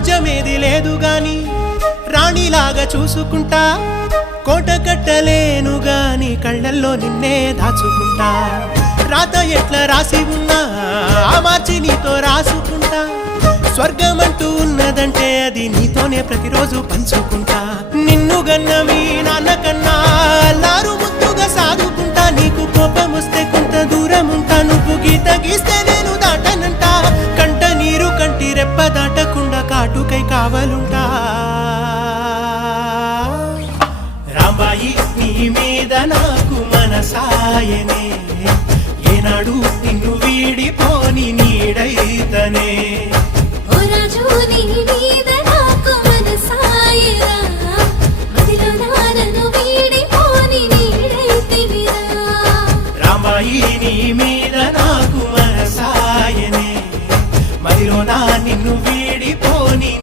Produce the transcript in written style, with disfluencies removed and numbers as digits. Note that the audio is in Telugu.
రాజ్యమేది లేదు గాని రాణిలాగా చూసుకుంటా కోట కట్టలేను గాని కళ్ళల్లో నిన్నే దాచుకుంటా రాత ఎట్లా రాసి ఉన్నా ఆ మార్చి నీతో రాసుకుంటా స్వర్గమంటూ ఉన్నదంటే అది నీతోనే ప్రతిరోజు పంచుకుంటా నిన్ను గన్న మీ నాన్న కన్నా లారు ముద్దుగా సాదుకుంటా నీకు కోపం వస్తే కొంత దూరం ఉంటా నువ్వు గీత గీస్తే నేను దాటనంట కంట నీరు కంటి రెప్ప దాటకుండా కాటుకై కావలుంటా రాంబాయి నీ మీద నాకు మనసాయనే ఏనాడు నిన్ను వీడిపోని నీడైతనే రాంబాయి నీ మీద నాకు మనసాయనే మదిలో నా నిన్ను వీడిపో